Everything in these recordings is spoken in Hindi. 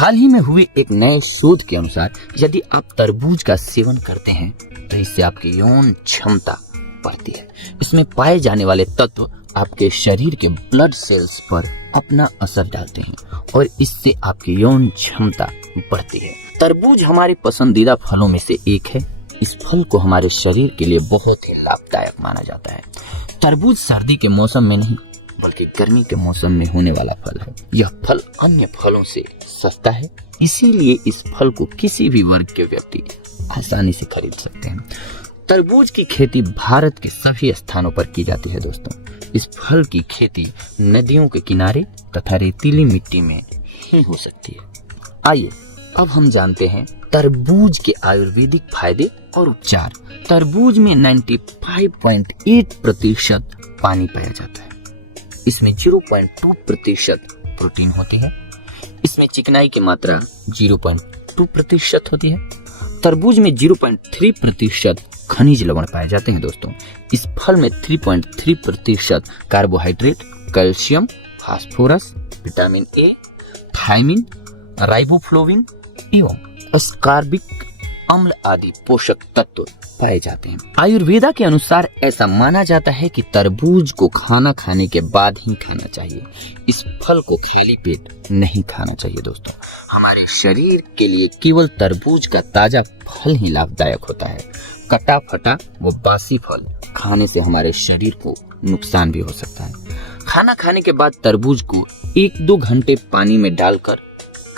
हाल ही में हुए एक नए शोध के अनुसार यदि आप तरबूज का सेवन करते हैं तो इससे आपकी यौन क्षमता बढ़ती है। इसमें पाए जाने वाले तत्व आपके शरीर के ब्लड सेल्स पर अपना असर डालते हैं और इससे आपकी यौन क्षमता बढ़ती है। तरबूज हमारे पसंदीदा फलों में से एक है। इस फल को हमारे शरीर के लिए बहुत ही लाभदायक माना जाता है। तरबूज सर्दी के मौसम में नहीं बल्कि गर्मी के मौसम में होने वाला फल है। यह फल अन्य फलों से सस्ता है, इसीलिए इस फल को किसी भी वर्ग के व्यक्ति आसानी से खरीद सकते हैं। तरबूज की खेती भारत के सभी स्थानों पर की जाती है दोस्तों। इस फल की खेती नदियों के किनारे तथा रेतीली मिट्टी में ही हो सकती है। आइए अब हम जानते हैं तरबूज के आयुर्वेदिक फायदे और उपचार। तरबूज में 95.8% पानी पाया जाता है। इसमें 0.2% प्रोटीन होती है। इसमें चिकनाई की मात्रा 0.2% होती है। तरबूज में 0.3% खनिज लवण पाए जाते हैं दोस्तों। इस फल में 3.3% carbohydrate, calcium, phosphorus, vitamin A, thiamine, riboflavin एवं अस्कॉर्बिक अम्ल आदि पोषक तत्व पाए जाते हैं। आयुर्वेदा के अनुसार ऐसा माना जाता है कि तरबूज को खाना खाने के बाद ही खाना चाहिए। इस फल को खाली पेट नहीं खाना चाहिए दोस्तों। हमारे शरीर के लिए केवल तरबूज का ताजा फल ही लाभदायक होता है। कटा फटा व बासी फल खाने से हमारे शरीर को नुकसान भी हो सकता है। खाना खाने के बाद तरबूज को 1-2 घंटे पानी में डालकर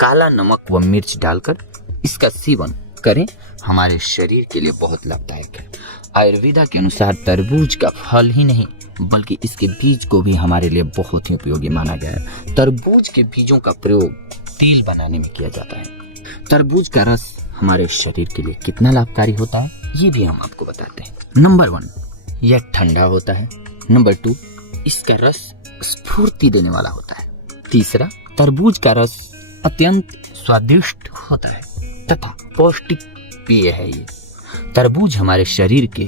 काला नमक व मिर्च डालकर इसका सेवन करें, हमारे शरीर के लिए बहुत लाभदायक है। आयुर्वेदा के अनुसार तरबूज का फल ही नहीं बल्कि इसके बीज को भी हमारे लिए बहुत ही उपयोगी माना गया है। तरबूज के बीजों का प्रयोग तेल बनाने में किया जाता है। तरबूज का रस हमारे शरीर के लिए कितना लाभकारी होता है ये भी हम आपको बताते हैं। नंबर 1, यह ठंडा होता है। नंबर 2, इसका रस स्फूर्ति देने वाला होता है। तीसरा, तरबूज का रस अत्यंत स्वादिष्ट होता है तथा पौष्टिक पेय है। ये तरबूज हमारे शरीर के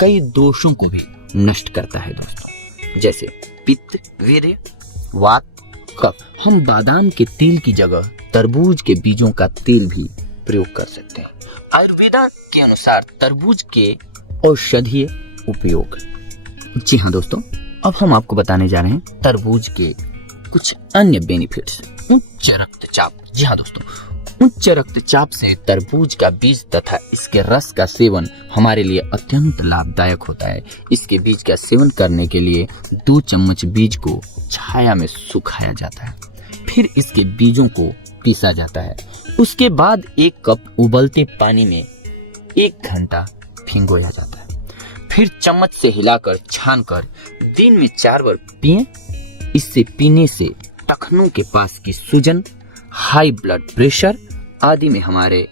कई दोषों को भी नष्ट करता है दोस्तों, जैसे पित्त, वीर्य, वात, कफ। हम बादाम के तेल की जगह तरबूज के बीजों का तेल भी प्रयोग कर सकते हैं। आयुर्वेदा के अनुसार तरबूज के औषधीय उपयोग। जी हाँ दोस्तों, अब हम आपको बताने जा रहे हैं तरबूज के कुछ अन्य बेनिफिट्स। उच्च रक्तचाप। जी हाँ दोस्तों, उच्च रक्तचाप से तरबूज का बीज तथा इसके रस का सेवन हमारे लिए अत्यंत लाभदायक होता है। इसके बीज का सेवन करने के लिए 2 चम्मच बीज को छाया में सुखाया जाता है, फिर इसके बीजों को पीसा जाता है। उसके बाद 1 कप उबलते पानी में 1 घंटा भिगोया जाता है, फिर चम्मच से हिलाकर छानकर दिन में 4 बार पिएं। इससे पीने से टखनों के पास की सूजन, हाई ब्लड प्रेशर आदि में हमारे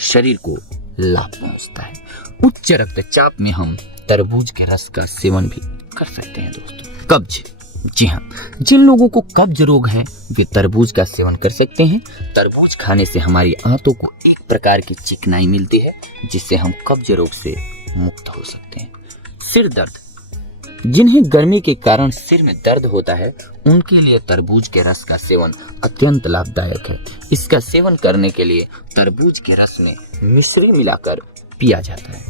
शरीर को लाभ पहुंचता है। उच्च रक्तचाप में हम तरबूज के रस का सेवन भी कर सकते हैं दोस्तों। कब्ज। जी हाँ, जिन लोगों को कब्ज रोग है वे तरबूज का सेवन कर सकते हैं। तरबूज खाने से हमारी आंतों को एक प्रकार की चिकनाई मिलती है जिससे हम कब्ज रोग से मुक्त हो सकते हैं। सिर दर्द। जिन्हें गर्मी के कारण सिर में दर्द होता है उनके लिए तरबूज के रस का सेवन अत्यंत लाभदायक है। इसका सेवन करने के लिए तरबूज के रस में मिश्री मिलाकर पिया जाता है।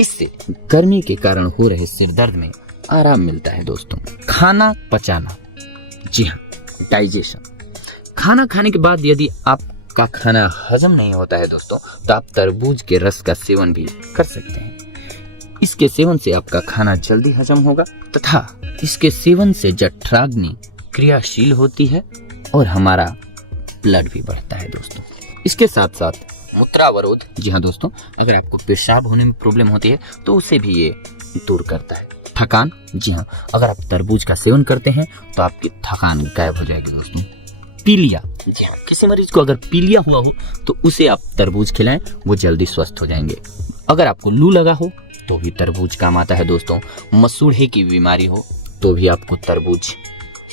इससे गर्मी के कारण हो रहे सिर दर्द में आराम मिलता है दोस्तों। खाना पचाना। जी हाँ, डाइजेशन। खाना खाने के बाद यदि आपका खाना हजम नहीं होता है दोस्तों तो आप तरबूज के रस का सेवन भी कर सकते हैं। इसके सेवन से आपका खाना जल्दी हजम होगा तथा इसके सेवन से जठराग्नि क्रियाशील होती है और हमारा ब्लड भी बढ़ता है दोस्तों। इसके साथ साथ मूत्रावरोध। जी हाँ दोस्तों, अगर आपको पेशाब होने में प्रॉब्लम होती है तो उसे भी ये दूर करता है। थकान। जी हाँ, अगर आप तरबूज का सेवन करते हैं तो आपकी थकान गायब हो जाएगी दोस्तों। पीलिया। जी हाँ, किसी मरीज को अगर पीलिया हुआ हो तो उसे आप तरबूज खिलाएं, वो जल्दी स्वस्थ हो जाएंगे। अगर आपको लू लगा हो तो भी तरबूज काम आता है दोस्तों। मसूड़े की बीमारी हो तो भी आपको तरबूज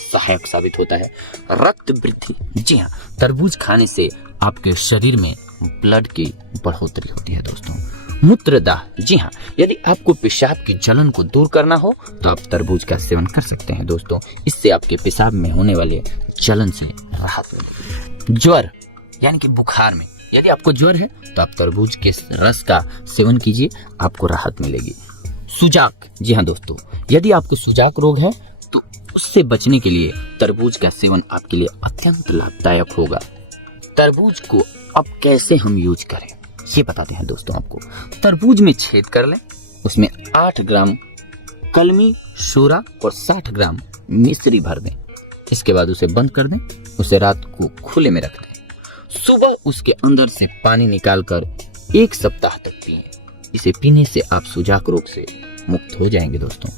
सहायक साबित होता है। रक्त वृद्धि। जी हाँ, तरबूज खाने से आपके शरीर में ब्लड की बढ़ोतरी होती है दोस्तों। मूत्रदाह। जी हाँ, यदि आपको पेशाब की जलन को दूर करना हो तो आप तरबूज का सेवन कर सकते हैं दोस्तों। इससे आपके पेशाब में होने वाले जलन से राहत मिलेगी। ज्वर। यानी कि बुखार में। यदि आपको ज्वर है तो आप तरबूज के रस का सेवन कीजिए, आपको राहत मिलेगी। सुजाक, जी हाँ दोस्तों, यदि आपको सुजाक रोग है तो उससे बचने के लिए तरबूज का सेवन आपके लिए अत्यंत लाभदायक होगा। तरबूज को अब कैसे हम यूज करें ये बताते हैं दोस्तों आपको। तरबूज में छेद कर लें, उसमें 8 ग्राम कलमी सोरा और 60 ग्राम मिश्री भर दें। इसके बाद उसे बंद कर दें, उसे रात को खुले में रख दें। सुबह उसके अंदर से पानी निकालकर 1 सप्ताह तक पिएं। इसे पीने से आप सुजाक रोग से मुक्त हो जाएंगे दोस्तों।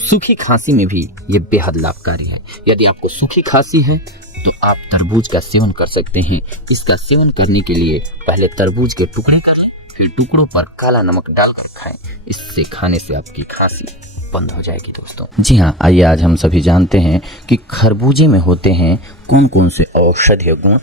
सूखी खांसी में भी ये बेहद लाभकारी है। यदि आपको सूखी खांसी है तो आप तरबूज का सेवन कर सकते हैं। इसका सेवन करने के लिए पहले तरबूज के टुकड़े कर लें, फिर टुकड़ों पर काला नमक डालकर खाएं। इससे खाने से आपकी खांसी बंद हो जाएगी दोस्तों। जी हाँ, आइए आज हम सभी जानते हैं कि खरबूजे में होते हैं कौन कौन से औषधीय गुण।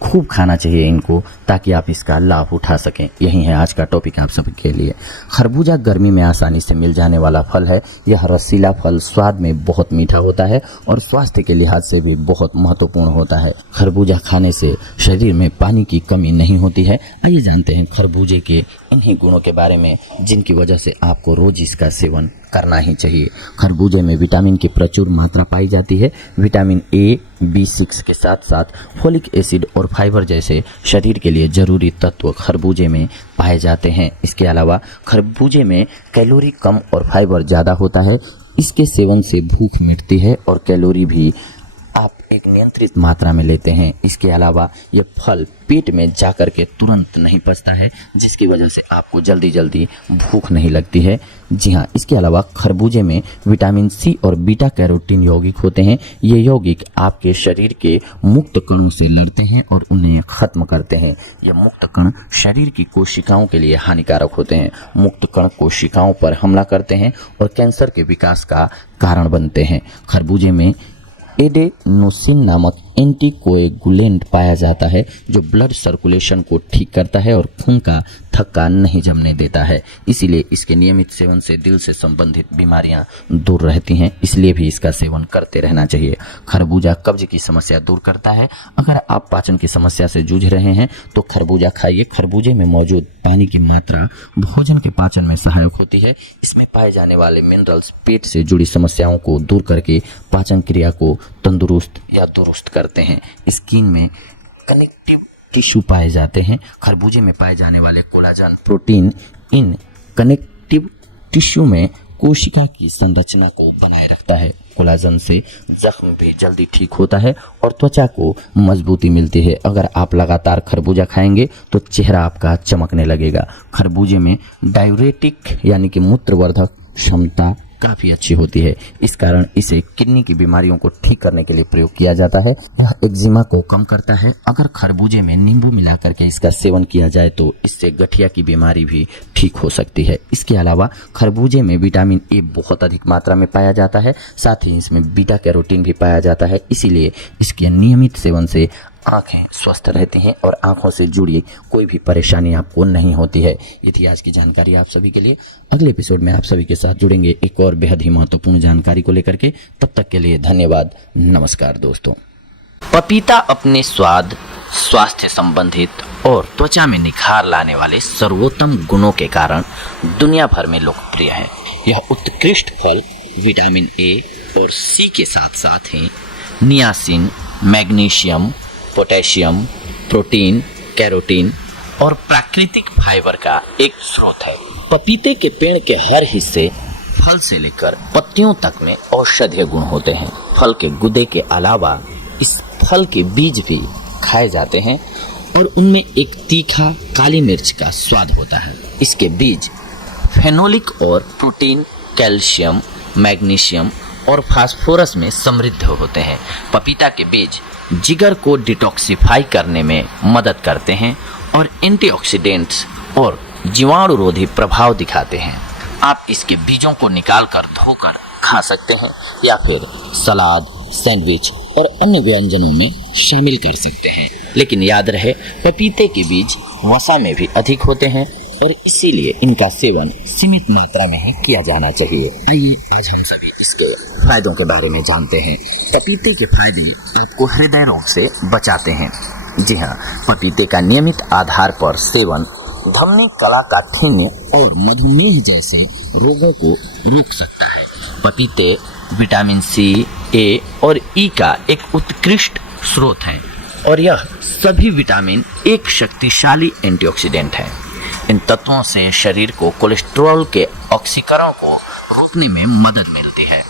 खूब खाना चाहिए इनको ताकि आप इसका लाभ उठा सकें। यही है आज का टॉपिक आप सभी के लिए। खरबूजा गर्मी में आसानी से मिल जाने वाला फल है। यह रसीला फल स्वाद में बहुत मीठा होता है और स्वास्थ्य के लिहाज से भी बहुत महत्वपूर्ण होता है। खरबूजा खाने से शरीर में पानी की कमी नहीं होती है। आइए जानते हैं खरबूजे के इन्हीं गुणों के बारे में जिनकी वजह से आपको रोज इसका सेवन करना ही चाहिए। खरबूजे में विटामिन की प्रचुर मात्रा पाई जाती है। विटामिन ए, B6 के साथ साथ फोलिक एसिड और फाइबर जैसे शरीर के लिए जरूरी तत्व खरबूजे में पाए जाते हैं। इसके अलावा खरबूजे में कैलोरी कम और फाइबर ज़्यादा होता है। इसके सेवन से भूख मिटती है और कैलोरी भी आप एक नियंत्रित मात्रा में लेते हैं। इसके अलावा ये फल पेट में जाकर के तुरंत नहीं पचता है, जिसकी वजह से आपको जल्दी जल्दी भूख नहीं लगती है। जी हाँ, इसके अलावा खरबूजे में विटामिन सी और बीटा कैरोटीन यौगिक होते हैं। ये यौगिक आपके शरीर के मुक्त कणों से लड़ते हैं और उन्हें खत्म करते हैं। ये मुक्त कण शरीर की कोशिकाओं के लिए हानिकारक होते हैं। मुक्त कण कोशिकाओं पर हमला करते हैं और कैंसर के विकास का कारण बनते हैं। खरबूजे में एडेनोसिन नामक एंटीकोएगुलेंट पाया जाता है जो ब्लड सर्कुलेशन को ठीक करता है और खून का थक्का नहीं जमने देता है। इसीलिए इसके नियमित सेवन से दिल से संबंधित बीमारियां दूर रहती हैं। इसलिए भी इसका सेवन करते रहना चाहिए। खरबूजा कब्ज की समस्या दूर करता है। अगर आप पाचन की समस्या से जूझ रहे हैं तो खरबूजा खाइए। खरबूजे में मौजूद पानी की मात्रा भोजन के पाचन में सहायक होती है। इसमें पाए जाने वाले मिनरल्स पेट से जुड़ी समस्याओं को दूर करके पाचन क्रिया को तंदुरुस्त या दुरुस्त करते हैं। स्किन में कनेक्टिव टिश्यू पाए जाते हैं। खरबूजे में पाए जाने वाले collagen protein in connective tissue में कोशिका की संरचना को बनाए रखता है। कोलाजन से जख्म भी जल्दी ठीक होता है और त्वचा को मजबूती मिलती है। अगर आप लगातार खरबूजा खाएंगे तो चेहरा आपका चमकने लगेगा। खरबूजे में डायूरेटिक यानी कि मूत्रवर्धक क्षमता काफी अच्छी होती है। इस कारण इसे किडनी की बीमारियों को ठीक करने के लिए प्रयोग किया जाता है। यह एक्जिमा को कम करता है। अगर खरबूजे में नींबू मिला करके इसका सेवन किया जाए तो इससे गठिया की बीमारी भी ठीक हो सकती है। इसके अलावा खरबूजे में विटामिन ए बहुत अधिक मात्रा में पाया जाता है। साथ ही इसमें बीटा कैरोटीन भी पाया जाता है। इसीलिए इसके नियमित सेवन से आंखें स्वस्थ रहती हैं और आंखों से जुड़ी कोई भी परेशानी आपको नहीं होती है। ये थी आज की जानकारी आप सभी के लिए। अगले एपिसोड में आप सभी के साथ जुड़ेंगे एक और बेहद ही महत्वपूर्ण जानकारी को लेकर के। तब तक के लिए धन्यवाद। नमस्कार दोस्तों। पपीता अपने स्वाद, स्वास्थ्य संबंधित और त्वचा में निखार लाने वाले सर्वोत्तम गुणों के कारण दुनिया भर में लोकप्रिय है। यह उत्कृष्ट फल विटामिन ए और सी के साथ साथ ही niacin, magnesium, potassium, protein, carotene और प्राकृतिक फाइबर का एक स्रोत है। पपीते के पेड़ के हर हिस्से फल से लेकर पत्तियों तक में औषधीय गुण होते हैं। फल के गुदे के अलावा इस फल के बीज भी खाए जाते हैं और उनमें एक तीखा काली मिर्च का स्वाद होता है। इसके बीज फेनोलिक और प्रोटीन, कैल्शियम, मैग्नीशियम और फास्फोरस में समृद्ध होते हैं। पपीता के बीज जिगर को डिटॉक्सिफाई करने में मदद करते हैं और एंटीऑक्सीडेंट्स और जीवाणुरोधी प्रभाव दिखाते हैं। आप इसके बीजों को निकालकर धोकर खा सकते हैं या फिर सलाद, सैंडविच और अन्य व्यंजनों में शामिल कर सकते हैं। लेकिन याद रहे, पपीते के बीज वसा में भी अधिक होते हैं और इसीलिए इनका सेवन सीमित मात्रा में ही किया जाना चाहिए। आइए आज हम सभी इसके फायदों के बारे में जानते हैं। पपीते के फायदे आपको हृदय रोग से बचाते हैं। जी हाँ, पपीते का नियमित आधार पर सेवन धमनी कला काठिन्य और मधुमेह जैसे रोगों को रोक सकता है। पपीते विटामिन सी, ए और ई का एक उत्कृष्ट स्रोत है और यह सभी विटामिन एक शक्तिशाली एंटीऑक्सीडेंट है। इन तत्वों से शरीर को कोलेस्ट्रॉल के ऑक्सीकरण को रोकने में मदद मिलती है,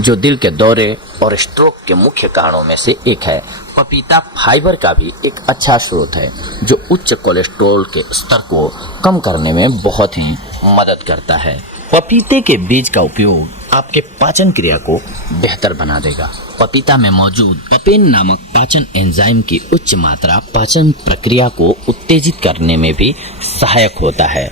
जो दिल के दौरे और स्ट्रोक के मुख्य कारणों में से एक है। पपीता फाइबर का भी एक अच्छा स्रोत है, जो उच्च कोलेस्ट्रॉल के स्तर को कम करने में बहुत ही मदद करता है। पपीते के बीज का उपयोग आपके पाचन क्रिया को बेहतर बना देगा। पपीता में मौजूद पपेन नामक पाचन एंजाइम की उच्च मात्रा पाचन प्रक्रिया को उत्तेजित करने में भी सहायक होता है।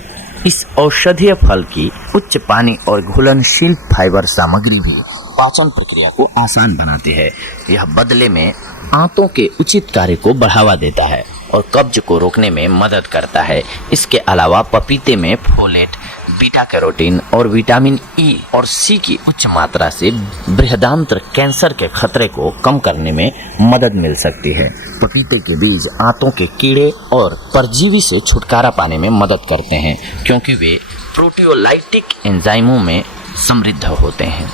इस औषधीय फल की उच्च पानी और घुलनशील फाइबर सामग्री भी पाचन प्रक्रिया को आसान बनाते हैं। यह बदले में आंतों के उचित कार्य को बढ़ावा देता है और कब्ज को रोकने में मदद करता है। इसके अलावा पपीते में फोलेट, बीटा कैरोटीन और विटामिन ई और सी की उच्च मात्रा से बृहदांत्र कैंसर के खतरे को कम करने में मदद मिल सकती है। पपीते के बीज आंतों के कीड़े और परजीवी से छुटकारा पाने में मदद करते हैं, क्योंकि वे प्रोटियोलाइटिक एंजाइमों में समृद्ध होते हैं।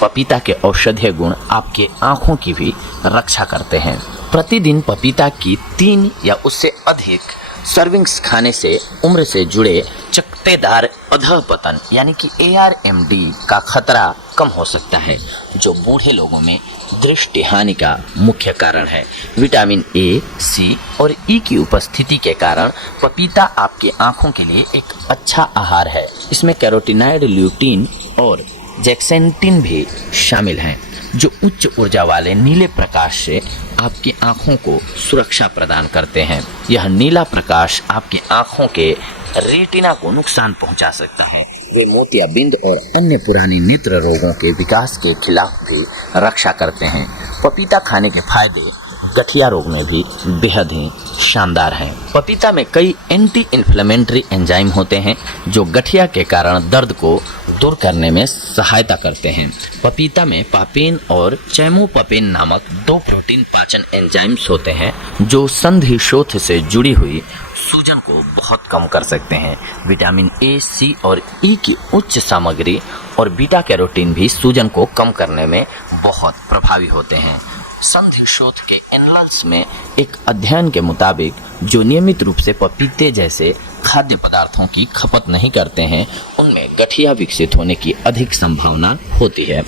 पपीता के औषधीय गुण आपके आँखों की भी रक्षा करते हैं। प्रतिदिन पपीता की 3 या उससे अधिक सर्विंग्स खाने से उम्र से जुड़े चकत्तेदार अधःपतन यानी कि ARMD का खतरा कम हो सकता है, जो बूढ़े लोगों में दृष्टि हानि का मुख्य कारण है। विटामिन ए, सी और ई की उपस्थिति के कारण पपीता आपकी आँखों के लिए एक अच्छा आहार है। इसमें कैरोटीनॉइड, ल्यूटीन और जेक्सेंटिन भी शामिल हैं, जो उच्च ऊर्जा वाले नीले प्रकाश से आपकी आँखों को सुरक्षा प्रदान करते हैं। यह नीला प्रकाश आपकी आँखों के रेटिना को नुकसान पहुंचा सकता है। वे मोतियाबिंद और अन्य पुरानी नेत्र रोगों के विकास के खिलाफ भी रक्षा करते हैं। पपीता खाने के फायदे गठिया रोग में भी बेहद ही शानदार हैं। पपीता में कई एंटी इन्फ्लेमेटरी एंजाइम होते हैं, जो गठिया के कारण दर्द को दूर करने में सहायता करते हैं। पपीता में पापेन और चैमोपपेन नामक 2 प्रोटीन पाचन एंजाइम्स होते हैं, जो संधि शोथ से जुड़ी हुई सूजन को बहुत कम कर सकते हैं। विटामिन ए, सी और ई की उच्च सामग्री और बीटा कैरोटीन भी सूजन को कम करने में बहुत प्रभावी होते हैं। संधि शोथ के एनालिसिस में एक अध्ययन के मुताबिक जो नियमित रूप से पपीते जैसे खाद्य पदार्थों की खपत नहीं करते हैं, उनमें गठिया विकसित होने की अधिक संभावना होती है।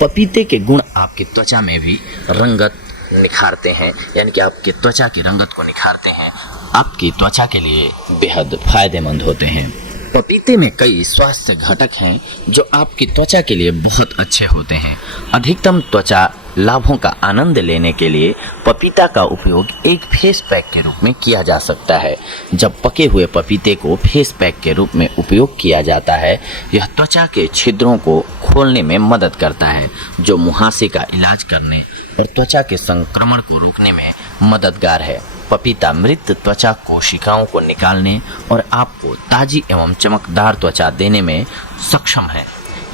पपीते के गुण आपकी त्वचा में भी रंगत निखारते हैं, यानी कि आपकी त्वचा की रंगत को निखारते हैं, आपकी त्वचा के लिए बेहद फायदेमंद होते हैं। पपीते में कई स्वास्थ्य घटक हैं जो आपकी त्वचा के लिए बहुत अच्छे होते हैं। अधिकतम त्वचा लाभों का आनंद लेने के लिए पपीता का उपयोग एक फेस पैक के रूप में किया जा सकता है। जब पके हुए पपीते को फेस पैक के रूप में उपयोग किया जाता है, यह त्वचा के छिद्रों को खोलने में मदद करता है, जो मुहासे का इलाज करने और त्वचा के संक्रमण को रोकने में मददगार है। पपीता मृत त्वचा कोशिकाओं को निकालने और आपको ताजी एवं चमकदार त्वचा देने में सक्षम है।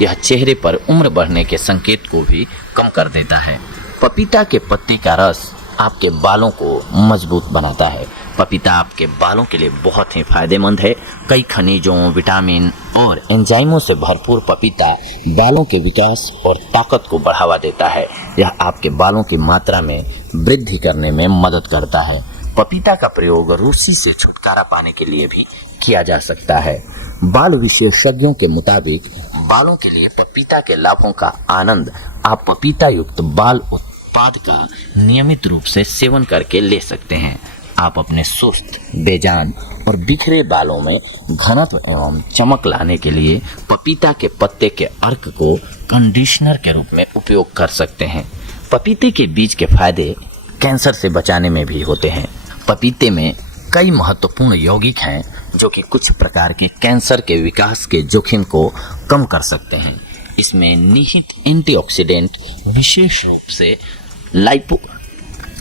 यह चेहरे पर उम्र बढ़ने के संकेत को भी कम कर देता है। पपीता के पत्ते का रस आपके बालों को मजबूत बनाता है। पपीता आपके बालों के लिए बहुत ही फायदेमंद है। कई खनिजों, विटामिन और एंजाइमों से भरपूर पपीता बालों के विकास और ताकत को बढ़ावा देता है। यह आपके बालों की मात्रा में वृद्धि करने में मदद करता है। पपीता का प्रयोग रूसी से छुटकारा पाने के लिए भी किया जा सकता है। बाल विशेषज्ञों के मुताबिक बालों के लिए पपीता के लाभों का आनंद आप पपीता युक्त बाल उत्पाद का नियमित रूप से सेवन करके ले सकते हैं। आप अपने सुस्त, बेजान और बिखरे बालों में घनत्व एवं चमक लाने के लिए पपीता के पत्ते के अर्क को कंडीशनर के रूप में उपयोग कर सकते हैं। पपीते के बीज के फायदे कैंसर से बचाने में भी होते हैं। पपीते में कई महत्वपूर्ण यौगिक हैं जो कि कुछ प्रकार के कैंसर के विकास के जोखिम को कम कर सकते हैं। इसमें निहित एंटीऑक्सीडेंट विशेष रूप से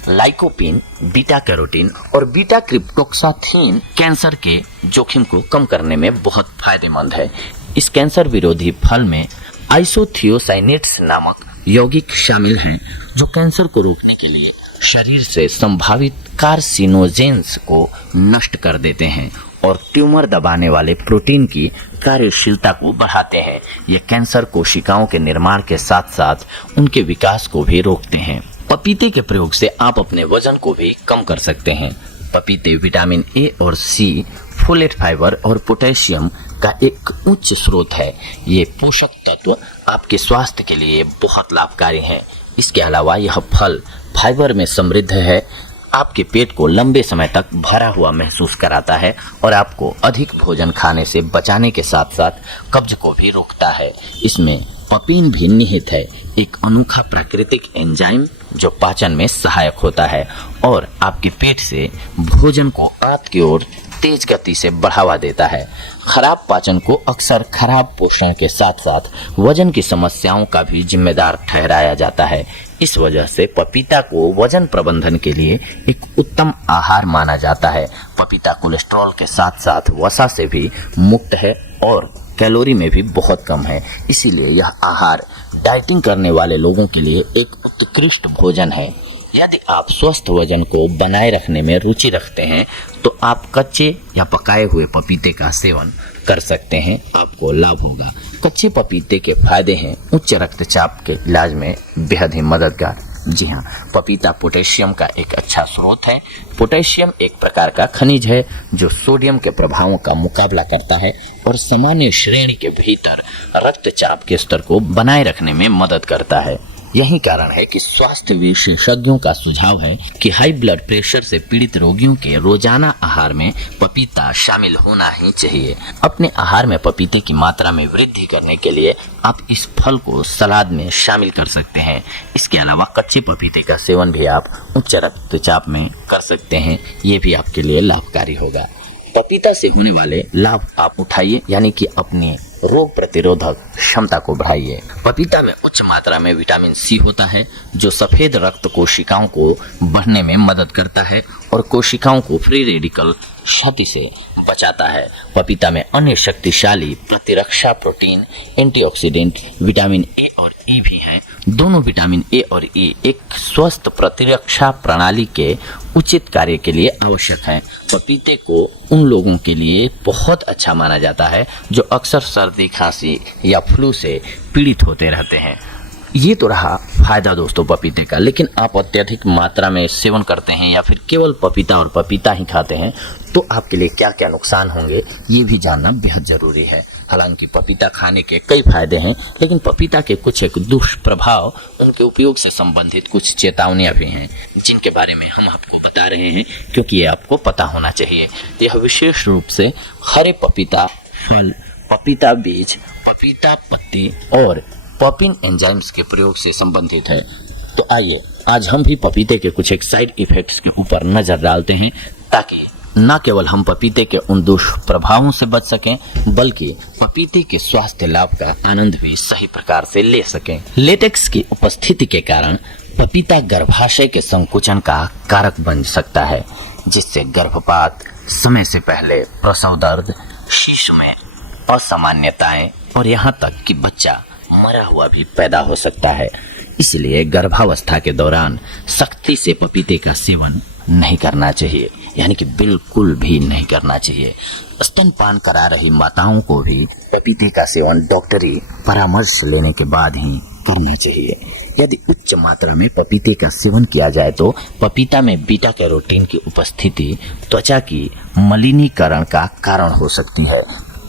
लाइकोपीन, बीटा कैरोटीन और बीटा क्रिप्टोक्साथिन कैंसर के जोखिम को कम करने में बहुत फायदेमंद है। इस कैंसर विरोधी फल में आइसोथियोसाइनेट्स नामक यौगिक शामिल हैं, जो कैंसर को रोकने के लिए शरीर से संभावित कार्सिनोजेंस को नष्ट कर देते हैं और ट्यूमर दबाने वाले प्रोटीन की कार्यशीलता को बढ़ाते हैं। ये कैंसर कोशिकाओं के निर्माण के साथ साथ उनके विकास को भी रोकते हैं। पपीते के प्रयोग से आप अपने वजन को भी कम कर सकते हैं। पपीते विटामिन ए और सी, फोलेट, फाइबर और पोटेशियम का एक उच्च स्रोत है। ये पोषक तत्व आपके स्वास्थ्य के लिए बहुत लाभकारी हैं। इसके अलावा यह फल फाइबर में समृद्ध है, आपके पेट को लंबे समय तक भरा हुआ महसूस कराता है और आपको अधिक भोजन खाने से बचाने के साथ साथ कब्ज को भी रोकता है। इसमें पपीन भी निहित है, एक अनोखा प्राकृतिक एंजाइम जो पाचन में सहायक होता है और आपके पेट से भोजन को आंत की ओर तेज गति से बढ़ावा देता है। खराब पाचन को अक्सर खराब पोषण के साथ साथ वजन की समस्याओं का भी जिम्मेदार ठहराया जाता है। इस वजह से पपीता को वजन प्रबंधन के लिए एक उत्तम आहार माना जाता है। पपीता कोलेस्ट्रॉल के साथ साथ वसा से भी मुक्त है और कैलोरी में भी बहुत कम है। इसीलिए यह आहार डाइटिंग करने वाले लोगों के लिए एक उत्कृष्ट भोजन है। यदि आप स्वस्थ वजन को बनाए रखने में रुचि रखते हैं तो आप कच्चे या पकाए हुए पपीते का सेवन कर सकते हैं, आपको लाभ होगा। कच्चे पपीते के फायदे हैं उच्च रक्तचाप के इलाज में बेहद ही मददगार। जी हाँ, पपीता पोटेशियम का एक अच्छा स्रोत है। पोटेशियम एक प्रकार का खनिज है जो सोडियम के प्रभावों का मुकाबला करता है और सामान्य श्रेणी के भीतर रक्तचाप के स्तर को बनाए रखने में मदद करता है। यही कारण है कि स्वास्थ्य विशेषज्ञों का सुझाव है कि हाई ब्लड प्रेशर से पीड़ित रोगियों के रोजाना आहार में पपीता शामिल होना ही चाहिए। अपने आहार में पपीते की मात्रा में वृद्धि करने के लिए आप इस फल को सलाद में शामिल कर सकते हैं। इसके अलावा कच्चे पपीते का सेवन भी आप उच्च रक्तचाप में कर सकते हैं, ये भी आपके लिए लाभकारी होगा। पपीता से होने वाले लाभ आप उठाइए, यानी कि अपनी रोग प्रतिरोधक क्षमता को बढ़ाइए। पपीता में उच्च मात्रा में विटामिन सी होता है जो सफेद रक्त कोशिकाओं को बढ़ने में मदद करता है और कोशिकाओं को फ्री रेडिकल क्षति से बचाता है। पपीता में अन्य शक्तिशाली प्रतिरक्षा प्रोटीन, एंटीऑक्सीडेंट, विटामिन ए और ई भी हैं। दोनों विटामिन ए और ई एक स्वस्थ प्रतिरक्षा प्रणाली के उचित कार्य के लिए आवश्यक है। पपीते को उन लोगों के लिए बहुत अच्छा माना जाता है जो अक्सर सर्दी, खांसी या फ्लू से पीड़ित होते रहते हैं। ये तो रहा फायदा दोस्तों पपीते का, लेकिन आप अत्यधिक मात्रा में सेवन करते हैं या फिर केवल पपीता और पपीता ही खाते हैं तो आपके लिए क्या क्या नुकसान होंगे ये भी जानना बेहद जरूरी है। हालांकि पपीता खाने के कई फायदे हैं, लेकिन पपीता के कुछ एक दुष्प्रभाव, उनके उपयोग से संबंधित कुछ चेतावनियां भी हैं जिनके बारे में हम आपको बता रहे हैं, क्योंकि ये आपको पता होना चाहिए। यह विशेष रूप से हरे पपीता फल, पपीता बीज, पपीता पत्ती और पपिन एंजाइम्स के प्रयोग से संबंधित है। तो आइए आज हम भी पपीते के कुछ एक साइड इफेक्ट्स के ऊपर नजर डालते हैं ताकि न केवल हम पपीते के उन दुष्प्रभावों से बच सकें बल्कि पपीते के स्वास्थ्य लाभ का आनंद भी सही प्रकार से ले सकें। लेटेक्स की उपस्थिति के कारण पपीता गर्भाशय के संकुचन का कारक बन सकता है, जिससे गर्भपात, समय से पहले प्रसव दर्द, शिशु में असामान्यताएं और यहाँ तक कि बच्चा मरा हुआ भी पैदा हो सकता है। इसलिए गर्भावस्था के दौरान सख्ती से पपीते का सेवन नहीं करना चाहिए, यानी कि बिल्कुल भी नहीं करना चाहिए। स्तनपान करा रही माताओं को भी पपीते का सेवन डॉक्टरी परामर्श लेने के बाद ही करना चाहिए। यदि उच्च मात्रा में पपीते का सेवन किया जाए तो पपीता में बीटा कैरोटीन की उपस्थिति त्वचा की मलिनीकरण का कारण हो सकती है,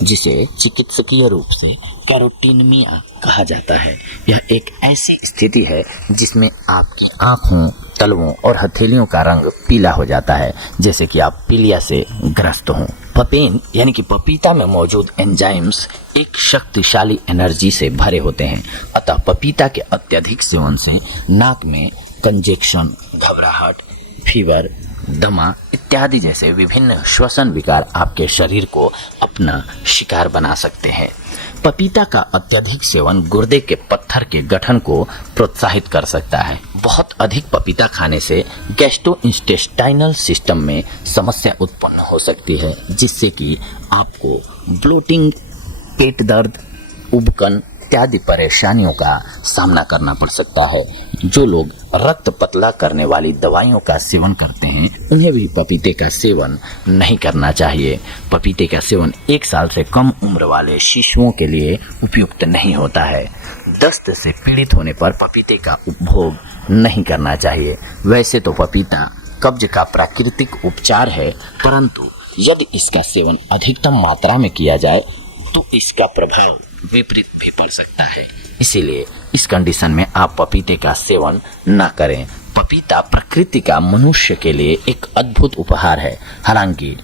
जिसे चिकित्सकीय रूप से कैरोटीनमिया कहा जाता है। यह एक ऐसी स्थिति है जिसमें आपकी आंखों, तलवों और हथेलियों का रंग पीला हो जाता है, जैसे कि आप पीलिया से ग्रस्त हों। पपेन यानी कि पपीता में मौजूद एंजाइम्स एक शक्तिशाली एनर्जी से भरे होते हैं, अतः पपीता के अत्यधिक सेवन से नाक में कंजेक्शन, घबराहट, फीवर, दमा इत्यादि जैसे विभिन्न श्वसन विकार आपके शरीर को अपना शिकार बना सकते हैं। पपीता का अत्यधिक सेवन गुर्दे के पत्थर के गठन को प्रोत्साहित कर सकता है। बहुत अधिक पपीता खाने से गैस्ट्रोइंटेस्टाइनल सिस्टम में समस्या उत्पन्न हो सकती है, जिससे कि आपको ब्लोटिंग, पेट दर्द, उबकन इत्यादि परेशानियों का सामना करना पड़ सकता है। जो लोग रक्त पतला करने वाली दवाइयों का सेवन करते हैं उन्हें भी पपीते का सेवन नहीं करना चाहिए। पपीते का सेवन 1 साल से कम उम्र वाले शिशुओं के लिए उपयुक्त नहीं होता है। दस्त से पीड़ित होने पर पपीते का उपभोग नहीं करना चाहिए। वैसे तो पपीता कब्ज का प्राकृतिक उपचार है, परंतु यदि इसका सेवन अधिकतम मात्रा में किया जाए तो इसका प्रभाव विपरीत भी पड़ सकता है। इसीलिए इस कंडीशन में आप पपीते का सेवन न करें। पपीता प्रकृति का मनुष्य के लिए एक अद्भुत उपहार है। हालांकि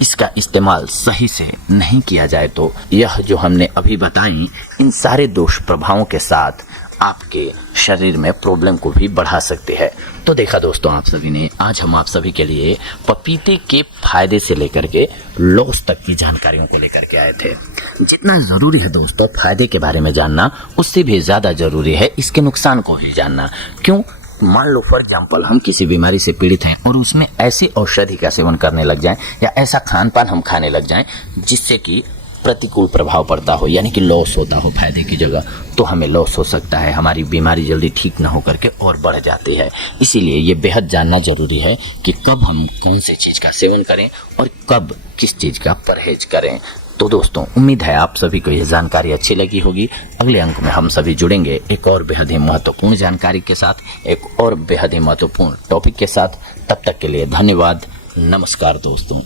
इसका इस्तेमाल सही से नहीं किया जाए तो यह जो हमने अभी बताई इन सारे दुष्प्रभावों के साथ आपके शरीर में प्रॉब्लम को भी बढ़ा सकते हैं। तो देखा दोस्तों आप सभी ने, आज हम आप सभी के लिए पपीते के फायदे से लेकर के लॉस तक की जानकारियों को लेकर के आए थे। जितना जरूरी है दोस्तों फायदे के बारे में जानना, उससे भी ज्यादा जरूरी है इसके नुकसान को ही जानना। क्यों? मान लो फॉर एग्जाम्पल हम किसी बीमारी से पीड़ित हैं और उसमें ऐसी औषधि का सेवन करने लग जाएं या ऐसा खान पान हम खाने लग जाएं जिससे कि प्रतिकूल प्रभाव पड़ता हो, यानी कि लॉस होता हो फायदे की जगह, तो हमें लॉस हो सकता है। हमारी बीमारी जल्दी ठीक न होकर के और बढ़ जाती है। इसीलिए ये बेहद जानना जरूरी है कि कब हम कौन सी चीज का सेवन करें और कब किस चीज का परहेज करें। तो दोस्तों उम्मीद है आप सभी को यह जानकारी अच्छी लगी होगी। अगले अंक में हम सभी जुड़ेंगे एक और बेहद ही महत्वपूर्ण जानकारी के साथ, एक और बेहद ही महत्वपूर्ण टॉपिक के साथ। तब तक के लिए धन्यवाद। नमस्कार दोस्तों।